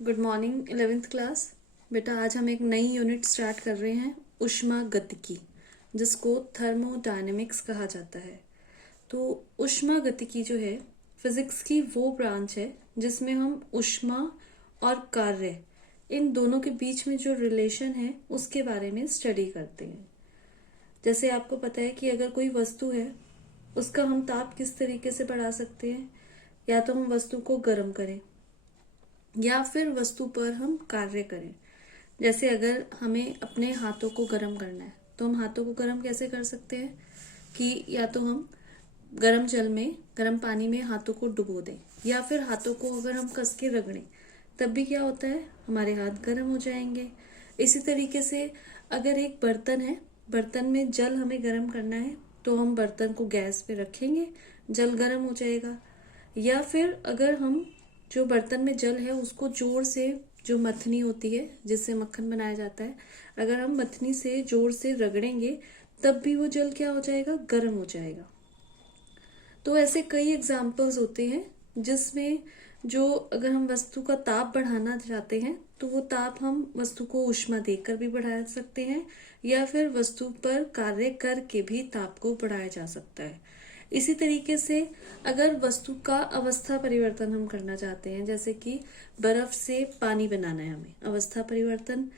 Good morning 11th class. बेटा आज हम एक नई यूनिट स्टार्ट कर रहे हैं ऊष्मागतिकी, जिसको थर्मोडायनेमिक्स कहा जाता है। तो ऊष्मागतिकी जो है फिजिक्स की वो ब्रांच है जिसमें हम ऊष्मा और कार्य इन दोनों के बीच में जो रिलेशन है उसके बारे में स्टडी करते हैं। जैसे आपको पता है कि अगर कोई वस्तु है उसका हम ताप किस तरीके से बढ़ा सकते हैं, या तो हम वस्तु को गर्म करें या फिर वस्तु पर हम कार्य करें। जैसे अगर हमें अपने हाथों को गर्म करना है तो हम हाथों को गर्म कैसे कर सकते हैं कि या तो हम गर्म पानी में हाथों को डुबो दें, या फिर हाथों को अगर हम कस के रगड़ें तब भी क्या होता है, हमारे हाथ गर्म हो जाएंगे। इसी तरीके से अगर एक बर्तन है, बर्तन में जल हमें गर्म करना है तो हम बर्तन को गैस पे रखेंगे, जल गर्म हो जाएगा। या फिर अगर हम जो बर्तन में जल है उसको जोर से, जो मथनी होती है जिससे मक्खन बनाया जाता है, अगर हम मथनी से जोर से रगड़ेंगे तब भी वो जल क्या हो जाएगा, गर्म हो जाएगा। तो ऐसे कई एग्जाम्पल्स होते हैं जिसमें जो अगर हम वस्तु का ताप बढ़ाना चाहते हैं तो वो ताप हम वस्तु को ऊष्मा देकर भी बढ़ा सकते हैं, या फिर वस्तु पर कार्य करके भी ताप को बढ़ाया जा सकता है। इसी तरीके से अगर वस्तु का अवस्था परिवर्तन हम करना चाहते हैं, जैसे कि बर्फ से पानी बनाना है हमें, अवस्था परिवर्तन,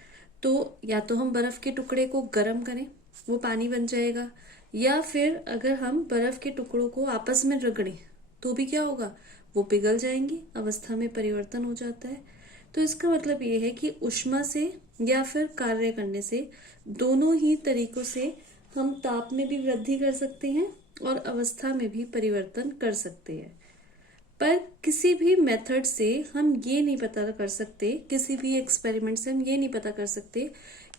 तो या तो हम बर्फ के टुकड़े को गर्म करें, वो पानी बन जाएगा, या फिर अगर हम बर्फ के टुकड़ों को आपस में रगड़ें तो भी क्या होगा, वो पिघल जाएंगी, अवस्था में परिवर्तन हो जाता है। तो इसका मतलब ये है कि ऊष्मा से या फिर कार्य करने से, दोनों ही तरीकों से हम ताप में भी वृद्धि कर सकते हैं और अवस्था में भी परिवर्तन कर सकते हैं। पर किसी भी मेथड से हम ये नहीं पता कर सकते, किसी भी एक्सपेरिमेंट से हम ये नहीं पता कर सकते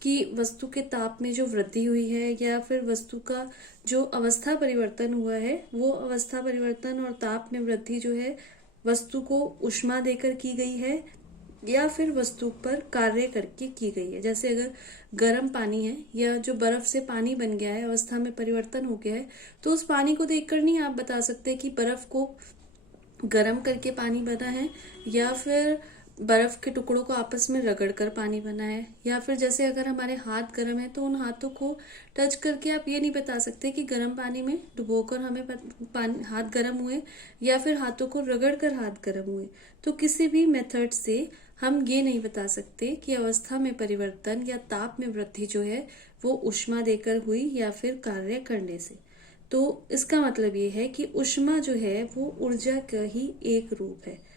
कि वस्तु के ताप में जो वृद्धि हुई है या फिर वस्तु का जो अवस्था परिवर्तन हुआ है, वो अवस्था परिवर्तन और ताप में वृद्धि जो है वस्तु को ऊष्मा देकर की गई है या फिर वस्तु पर कार्य करके की गई है। जैसे अगर गर्म पानी है या जो बर्फ से पानी बन गया है, अवस्था में परिवर्तन हो गया है, तो उस पानी को देखकर नहीं आप बता सकते कि बर्फ को गर्म करके पानी बना है या फिर बर्फ के टुकड़ों को आपस में रगड़कर पानी बना है। या फिर जैसे अगर हमारे हाथ गर्म है तो उन हाथों को टच करके आप ये नहीं बता सकते कि गर्म पानी में डुबोकर हमें हाथ गर्म हुए या फिर हाथों को रगड़कर हाथ गर्म हुए। तो किसी भी मेथड से हम ये नहीं बता सकते कि अवस्था में परिवर्तन या ताप में वृद्धि जो है वो ऊष्मा देकर हुई या फिर कार्य करने से। तो इसका मतलब ये है कि ऊष्मा जो है वो ऊर्जा का ही एक रूप है।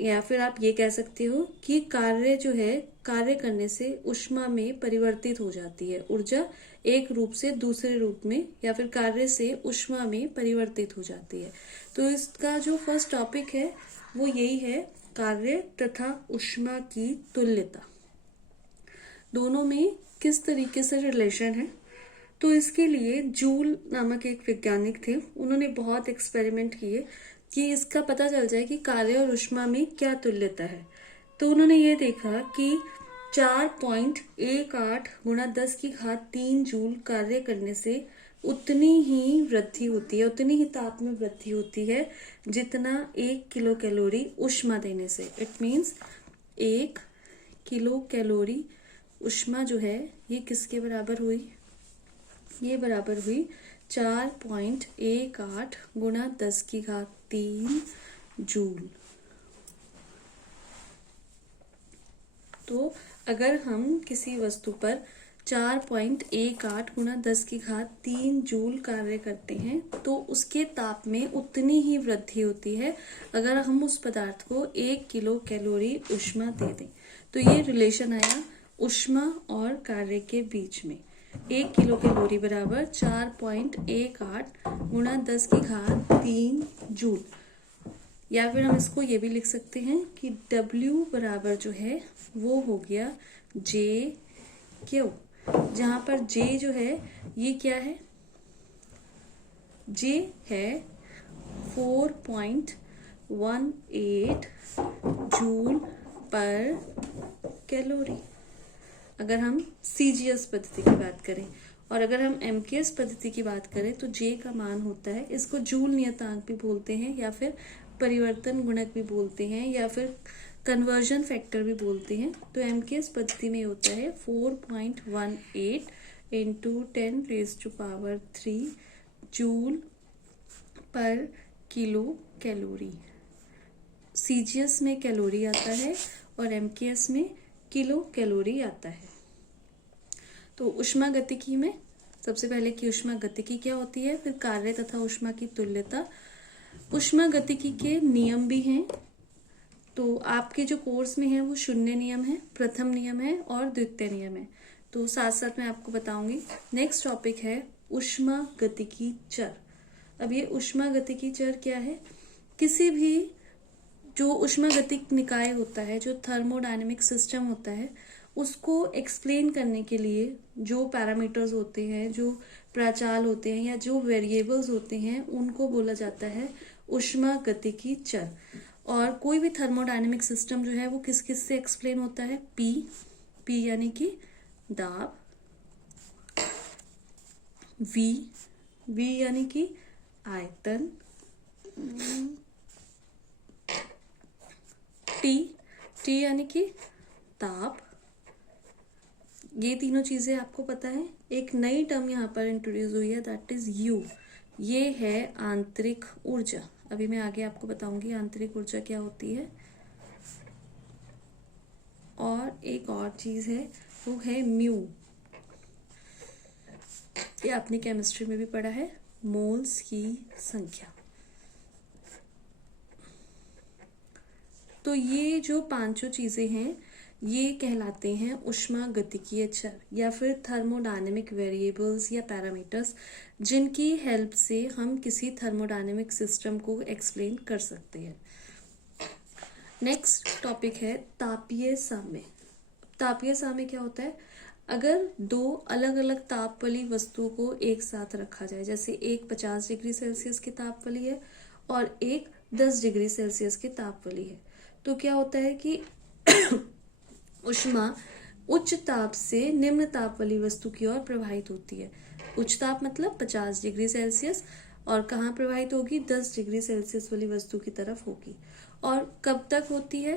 या फिर आप ये कह सकते हो कि कार्य जो है, कार्य करने से ऊष्मा में परिवर्तित हो जाती है, ऊर्जा एक रूप से दूसरे रूप में या फिर कार्य से ऊष्मा में परिवर्तित हो जाती है। तो इसका जो फर्स्ट टॉपिक है वो यही है, कार्य तथा ऊष्मा की तुल्यता, दोनों में किस तरीके से रिलेशन है। तो इसके लिए जूल नामक एक वैज्ञानिक थे, उन्होंने बहुत एक्सपेरिमेंट किए कि इसका पता चल जाए कि कार्य और ऊष्मा में क्या तुल्यता है। तो उन्होंने ये देखा कि 4.18 गुणा 10 की घात 3 जूल कार्य करने से उतनी ही वृद्धि होती है, उतनी ही ताप में वृद्धि होती है जितना 1 किलो कैलोरी ऊष्मा देने से। इट मीन्स 1 किलो कैलोरी ऊष्मा जो है ये किसके बराबर हुई, ये बराबर हुई 4.18 गुणा 10 की घात 3 जूल। तो अगर हम किसी वस्तु पर 4.18 गुणा 10 की घात 3 जूल कार्य करते हैं तो उसके ताप में उतनी ही वृद्धि होती है अगर हम उस पदार्थ को 1 किलो कैलोरी ऊष्मा दे दें। तो ये रिलेशन आया ऊष्मा और कार्य के बीच में। 1 किलो कैलोरी बराबर 4.18 गुणा 10 की घात 3 जूल। या फिर हम इसको ये भी लिख सकते हैं कि W बराबर जो है वो हो गया JQ, जहां पर J जो है ये क्या है, J है 4.18 जूल पर कैलोरी अगर हम CGS पद्धति की बात करें, और अगर हम MKS पद्धति की बात करें तो J का मान होता है, इसको जूल नियतांक भी बोलते हैं या फिर परिवर्तन गुणक भी बोलते हैं या फिर कन्वर्जन फैक्टर भी बोलते हैं। तो एमकेएस पद्धति में होता है 4.18 इंटू 10⁻³ जूल पर किलो कैलोरी। सीजीएस में कैलोरी आता है और एमकेएस में किलो कैलोरी आता है। तो ऊष्मागतिकी में सबसे पहले कि ऊष्मागतिकी क्या होती है, फिर कार्य तथा ऊष्मा की तुल्यता। ऊष्मागतिकी के नियम भी हैं। तो आपके जो कोर्स में है वो शून्य नियम है, प्रथम नियम है और द्वितीय नियम है। तो साथ साथ मैं आपको बताऊंगी। नेक्स्ट टॉपिक है ऊष्मागतिकी चर। अब ये ऊष्मागतिकी चर क्या है? किसी भी जो ऊष्मागतिक निकाय होता है, जो थर्मोडायनेमिक सिस्टम होता है, उसको एक्सप्लेन करने के लिए जो पैरामीटर्स होते हैं, जो प्राचाल होते हैं या जो वेरिएबल्स होते हैं, उनको बोला जाता है ऊष्मागतिकी चर। और कोई भी थर्मोडायनेमिक सिस्टम जो है वो किस किस से एक्सप्लेन होता है? पी यानी कि दाब, वी यानी कि आयतन, टी यानी कि ताप। ये तीनों चीजें आपको पता है। एक नई टर्म यहाँ पर इंट्रोड्यूस हुई है, दैट इज यू। ये है आंतरिक ऊर्जा। अभी मैं आगे आपको बताऊंगी आंतरिक ऊर्जा क्या होती है। और एक और चीज है, वो है म्यू। ये आपने केमिस्ट्री में भी पढ़ा है, मोल्स की संख्या। तो ये जो पांचों चीजें हैं ये कहलाते हैं ऊष्मागतिकीय चर या फिर थर्मोडायनेमिक वेरिएबल्स या पैरामीटर्स, जिनकी हेल्प से हम किसी थर्मोडायनेमिक सिस्टम को एक्सप्लेन कर सकते हैं। नेक्स्ट टॉपिक है तापीय साम्य। तापीय साम्य क्या होता है? अगर दो अलग अलग ताप वाली वस्तुओं को एक साथ रखा जाए, जैसे एक 50 डिग्री सेल्सियस की ताप वाली है और एक 10 डिग्री सेल्सियस की ताप वाली है, तो क्या होता है कि ऊष्मा उच्च ताप से निम्न ताप वाली वस्तु की ओर प्रवाहित होती है। उच्च ताप मतलब 50 डिग्री सेल्सियस, और कहाँ प्रवाहित होगी? 10 डिग्री सेल्सियस वाली वस्तु की तरफ होगी। और कब तक होती है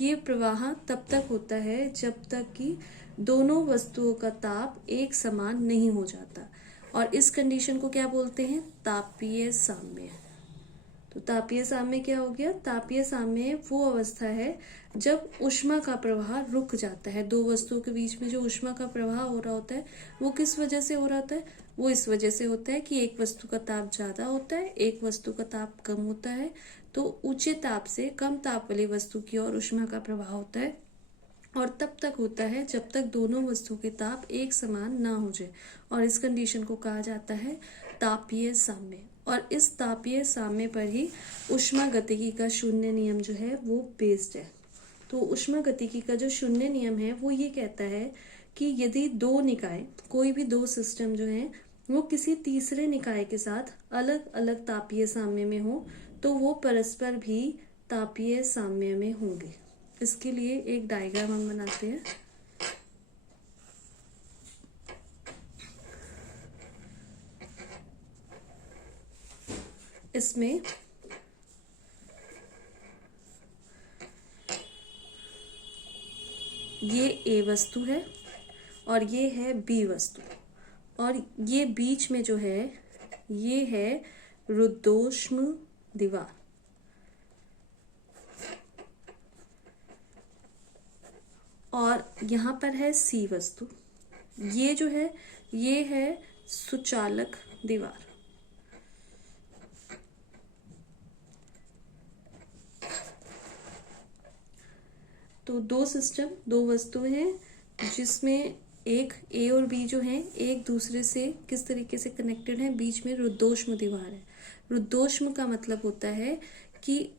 ये प्रवाह? तब तक होता है जब तक कि दोनों वस्तुओं का ताप एक समान नहीं हो जाता, और इस कंडीशन को क्या बोलते हैं? तापीय साम्य। तो तापीय साम्य क्या हो गया? तापीय साम्य वो अवस्था है जब ऊष्मा का प्रवाह रुक जाता है। दो वस्तुओं के बीच में जो ऊष्मा का प्रवाह हो रहा होता है वो किस वजह से हो रहा होता है? वो इस वजह से होता है कि एक वस्तु का ताप ज्यादा होता है, एक वस्तु का ताप कम होता है। तो ऊंचे ताप से कम ताप वाली वस्तु की ओर ऊष्मा का प्रवाह होता है, और तब तक होता है जब तक दोनों वस्तुओं के ताप एक समान ना हो जाए, और इस कंडीशन को कहा जाता है तापीय साम्य। और इस तापीय साम्य पर ही ऊष्मागतिकी का शून्य नियम जो है वो बेस्ड है। तो ऊष्मागतिकी का जो शून्य नियम है वो ये कहता है कि यदि दो निकाय, कोई भी दो सिस्टम जो है वो किसी तीसरे निकाय के साथ अलग अलग तापीय साम्य में हो, तो वो परस्पर भी तापीय साम्य में होंगे। इसके लिए एक डायग्राम हम बनाते हैं। इसमें ये ए वस्तु है और ये है बी वस्तु, और ये बीच में जो है ये है रुद्धोष्म दीवार। और यहाँ पर है सी वस्तु। ये जो है ये है सुचालक दीवार। तो दो सिस्टम, दो वस्तुएं हैं जिसमें एक ए और बी जो हैं एक दूसरे से किस तरीके से कनेक्टेड हैं? बीच में रुद्धोष्म दीवार है। रुद्धोष्म का मतलब होता है कि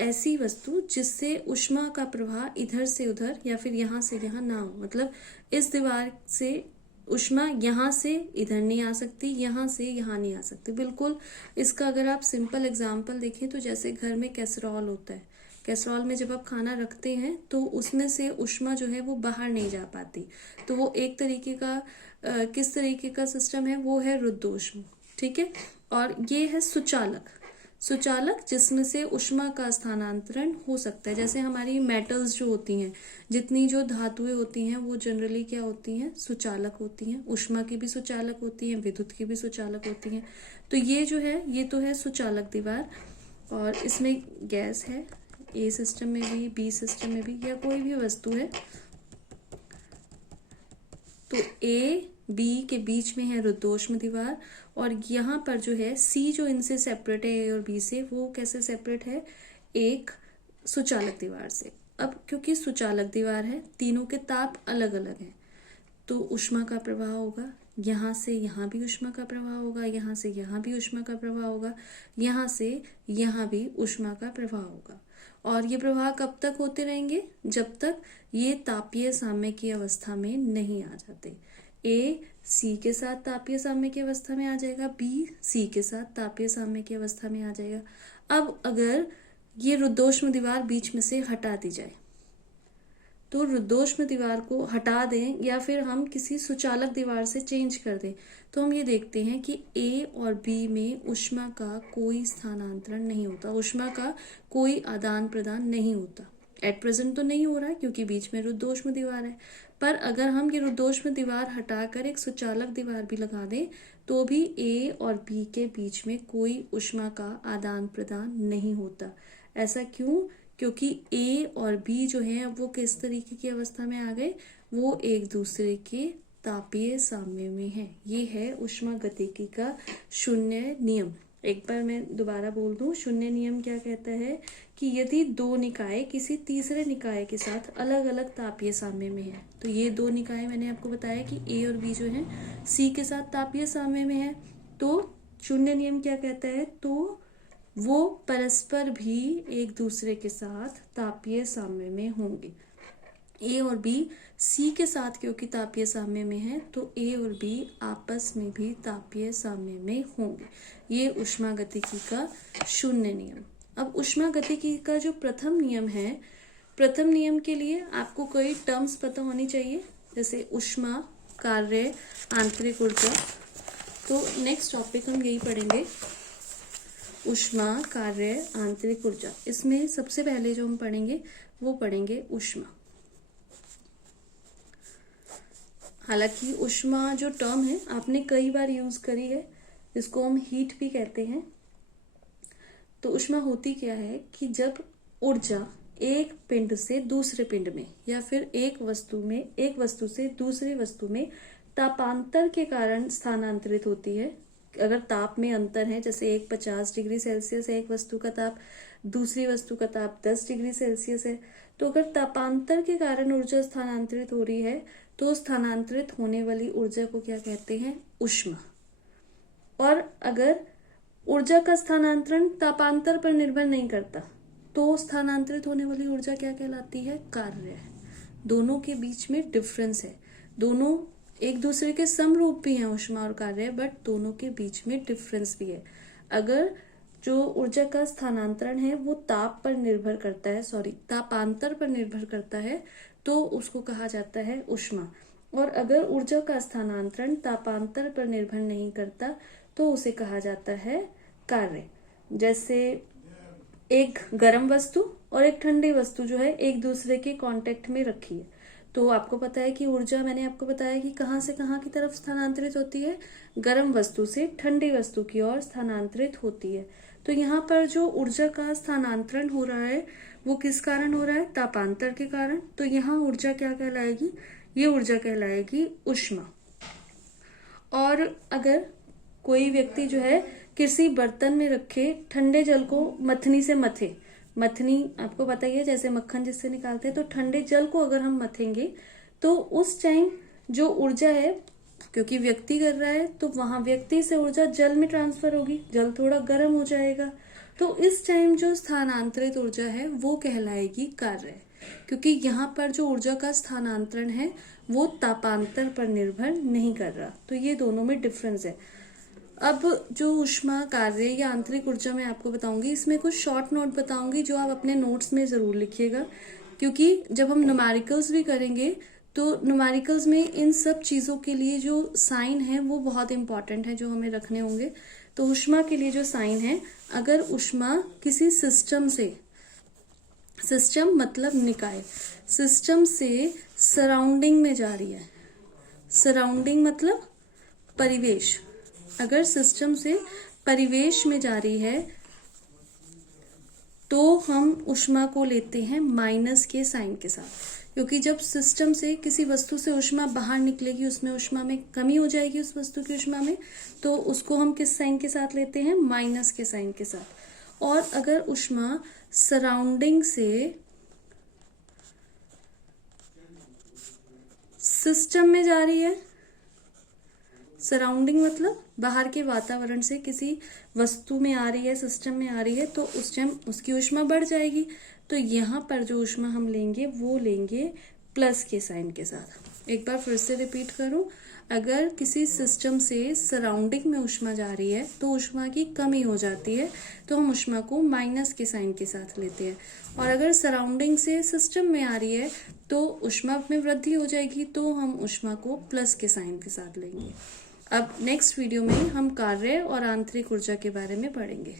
ऐसी वस्तु जिससे ऊष्मा का प्रवाह इधर से उधर या फिर यहाँ से यहाँ ना हो। मतलब इस दीवार से ऊष्मा यहाँ से इधर नहीं आ सकती, यहाँ से यहाँ नहीं आ सकती। बिल्कुल इसका अगर आप सिंपल एग्जाम्पल देखें तो जैसे घर में कैसरॉल होता है, कैसरॉल में जब आप खाना रखते हैं तो उसमें से ऊष्मा जो है वो बाहर नहीं जा पाती। तो वो एक तरीके का किस तरीके का सिस्टम है? वो है रुद्धोष्म। ठीक है। और ये है सुचालक। सुचालक जिसमें से ऊष्मा का स्थानांतरण हो सकता है। जैसे हमारी मेटल्स जो होती हैं, जितनी जो धातुएं होती हैं वो जनरली क्या होती हैं, सुचालक होती हैं। ऊष्मा की भी सुचालक होती हैं, विद्युत की भी सुचालक होती हैं। तो ये जो है ये तो है सुचालक दीवार, और इसमें गैस है, ए सिस्टम में भी बी सिस्टम में भी, या कोई भी वस्तु है। तो ए बी के बीच में है रुद्धोष्म दीवार, और यहाँ पर जो है सी जो इनसे सेपरेट है ए और बी से, वो कैसे सेपरेट है, एक सुचालक दीवार से। अब क्योंकि सुचालक दीवार है, तीनों के ताप अलग अलग हैं, तो ऊष्मा का प्रवाह होगा, यहाँ से यहाँ भी ऊष्मा का प्रवाह होगा, यहाँ से यहाँ भी ऊष्मा का प्रवाह होगा, यहाँ से यहाँ भी ऊष्मा का प्रवाह होगा। और ये प्रवाह कब तक होते रहेंगे, जब तक ये तापीय साम्य की अवस्था में नहीं आ जाते। ए सी के साथ तापीय साम्य की अवस्था में आ जाएगा, बी सी के साथ तापीय साम्य की अवस्था में आ जाएगा। अब अगर ये रुद्धोष्म दीवार बीच में से हटा दी जाए, तो रुद्धोष्म दीवार को हटा दें या फिर हम किसी सुचालक दीवार से चेंज कर दें, तो हम ये देखते हैं कि ए और बी में ऊष्मा का कोई स्थानांतरण नहीं होता, ऊष्मा का कोई आदान प्रदान नहीं होता। एट प्रेजेंट तो नहीं हो रहा है क्योंकि बीच में रुद्धोष्म दीवार है, पर अगर हम ये रुद्धोष्म दीवार हटाकर एक सुचालक दीवार भी लगा दें तो भी ए और बी के बीच में कोई ऊष्मा का आदान प्रदान नहीं होता। ऐसा क्यों? क्योंकि ए और बी जो है वो किस तरीके की अवस्था में आ गए, वो एक दूसरे के तापीय साम्य में है। ये है ऊष्मागतिकी का शून्य नियम। एक बार मैं दोबारा बोल दूं, शून्य नियम क्या कहता है कि यदि दो निकाय किसी तीसरे निकाय के साथ अलग अलग तापीय साम्य में है, तो ये दो निकाय मैंने आपको बताया कि ए और बी जो है सी के साथ तापीय साम्य में है, तो शून्य नियम क्या कहता है, तो वो परस्पर भी एक दूसरे के साथ तापीय साम्य में होंगे। ए और बी सी के साथ क्योंकि तापीय साम्य में है, तो ए और बी आपस में भी तापीय साम्य में होंगे। ये ऊष्मागतिकी का शून्य नियम। अब ऊष्मागतिकी का जो प्रथम नियम है, प्रथम नियम के लिए आपको कोई टर्म्स पता होनी चाहिए, जैसे ऊष्मा, कार्य, आंतरिक ऊर्जा। तो नेक्स्ट टॉपिक हम यही पढ़ेंगे, ऊष्मा, कार्य, आंतरिक ऊर्जा। इसमें सबसे पहले जो हम पढ़ेंगे वो पढ़ेंगे ऊष्मा। हालांकि ऊष्मा जो टर्म है आपने कई बार यूज करी है, जिसको हम हीट भी कहते हैं। तो ऊष्मा होती क्या है कि जब ऊर्जा एक पिंड से दूसरे पिंड में या फिर एक वस्तु से दूसरी वस्तु में तापांतर के कारण स्थानांतरित होती है। अगर ताप में अंतर है, जैसे एक 50 डिग्री सेल्सियस है एक वस्तु का ताप, दूसरी वस्तु का ताप 10 डिग्री सेल्सियस है, तो अगर तापांतर के कारण ऊर्जा स्थानांतरित हो रही है तो स्थानांतरित होने वाली ऊर्जा को क्या कहते हैं, ऊष्मा। और अगर ऊर्जा का स्थानांतरण तापांतर पर निर्भर नहीं करता तो स्थानांतरित होने वाली ऊर्जा क्या कहलाती है, कार्य। दोनों के बीच में डिफरेंस है, दोनों एक दूसरे के समरूप भी हैं ऊष्मा और कार्य, बट दोनों के बीच में डिफरेंस भी है। अगर जो ऊर्जा का स्थानांतरण है वो ताप पर निर्भर करता है, तापांतर पर निर्भर करता है, तो उसको कहा जाता है ऊष्मा। और अगर ऊर्जा का स्थानांतरण तापांतर पर निर्भर नहीं करता तो उसे कहा जाता है कार्य। जैसे एक गर्म वस्तु और एक ठंडी वस्तु जो है एक दूसरे के कांटेक्ट में रखी है, तो आपको पता है कि ऊर्जा, मैंने आपको बताया कि कहाँ से कहाँ की तरफ स्थानांतरित होती है, गर्म वस्तु से ठंडी वस्तु की ओर स्थानांतरित होती है। तो यहाँ पर जो ऊर्जा का स्थानांतरण हो रहा है वो किस कारण हो रहा है, तापांतर के कारण। तो यहाँ ऊर्जा क्या कहलाएगी, ये ऊर्जा कहलाएगी ऊष्मा। और अगर कोई व्यक्ति जो है किसी बर्तन में रखे ठंडे जल को मथनी से मथे, मथनी आपको पता ही है जैसे मक्खन जिससे निकालते हैं, तो ठंडे जल को अगर हम मथेंगे तो उस टाइम जो ऊर्जा है, क्योंकि व्यक्ति कर रहा है तो वहां व्यक्ति से ऊर्जा जल में ट्रांसफर होगी, जल थोड़ा गर्म हो जाएगा, तो इस टाइम जो स्थानांतरित ऊर्जा है वो कहलाएगी कार्य। क्योंकि यहाँ पर जो ऊर्जा का स्थानांतरण है वो तापांतर पर निर्भर नहीं कर रहा, तो ये दोनों में डिफरेंस है। अब जो ऊष्मा, कार्य या आंतरिक ऊर्जा मैं आपको बताऊंगी, इसमें कुछ शॉर्ट नोट बताऊंगी जो आप अपने नोट्स में जरूर लिखिएगा, क्योंकि जब हम न्यूमेरिकल्स भी करेंगे तो न्यूमेरिकल्स में इन सब चीज़ों के लिए जो साइन है वो बहुत इंपॉर्टेंट है, जो हमें रखने होंगे। तो ऊष्मा के लिए जो साइन है, अगर ऊष्मा किसी सिस्टम से, सिस्टम मतलब निकाय, सिस्टम से सराउंडिंग में जा रही है, सराउंडिंग मतलब परिवेश, अगर सिस्टम से परिवेश में जा रही है तो हम ऊष्मा को लेते हैं माइनस के साइन के साथ, क्योंकि जब सिस्टम से किसी वस्तु से ऊष्मा बाहर निकलेगी, उसमें ऊष्मा में कमी हो जाएगी उस वस्तु की ऊष्मा में, तो उसको हम किस साइन के साथ लेते हैं, माइनस के साइन के साथ। और अगर ऊष्मा सराउंडिंग से सिस्टम में जा रही है, सराउंडिंग मतलब बाहर के वातावरण से किसी वस्तु में आ रही है, सिस्टम में आ रही है, तो उस टाइम उसकी ऊष्मा बढ़ जाएगी। तो यहाँ पर जो ऊष्मा हम लेंगे वो लेंगे प्लस के साइन के साथ। एक बार फिर से रिपीट करूं, अगर किसी सिस्टम से सराउंडिंग में ऊष्मा जा रही है तो ऊष्मा की कमी हो जाती है, तो हम ऊष्मा को माइनस के साइन के साथ लेते हैं। और अगर सराउंडिंग से सिस्टम में आ रही है तो ऊष्मा में वृद्धि हो जाएगी, तो हम ऊष्मा को प्लस के साइन के साथ लेंगे। अब नेक्स्ट वीडियो में हम कार्य और आंतरिक ऊर्जा के बारे में पढ़ेंगे।